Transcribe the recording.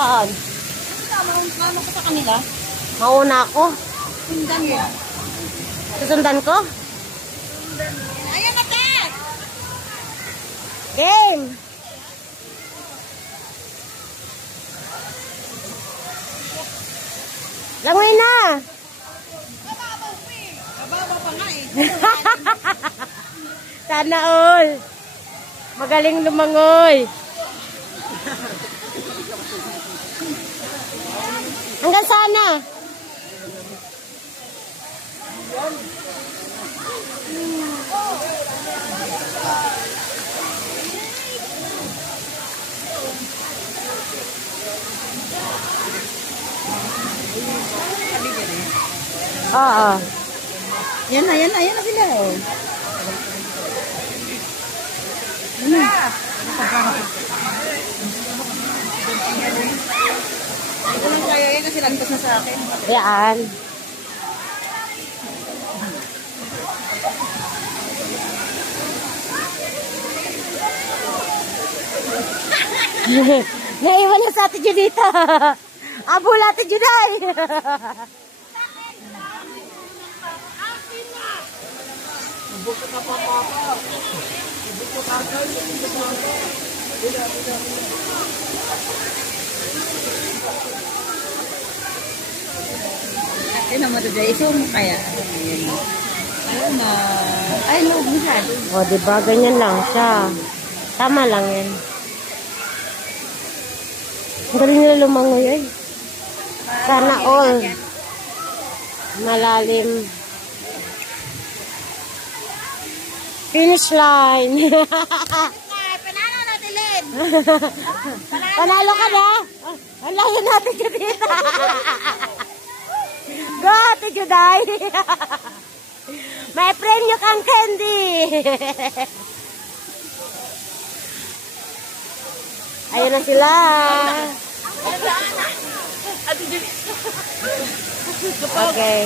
Saan? Ano ko sa kanila? Mauna ako. Sundan mo. Susundan ko? Ayan na, Ted! Game! Langoy na! Mababa pa nga eh. Sana all. Magaling lumangoy. Hanggang sana. Oo. Yan na sila oh. Yan na. Ito lang kaya yan kasi lagpas na sa akin. Yan. Naiwan na sa atin dyan dito. Abo natin dyan ay. Ate naman ito dyan. Iso mo kaya. Ayun na. Ay, no, masyado. O, diba? Ganyan lang siya. Tama lang yan. Ang galing nila lumangoy ay. Sana all. Malalim. Finish line. Panalo natin, Len. Panalo ka na? Ang layo natin ka dito. Go, Ate Juday. May premyo kang candy. Ayun na sila. Okay.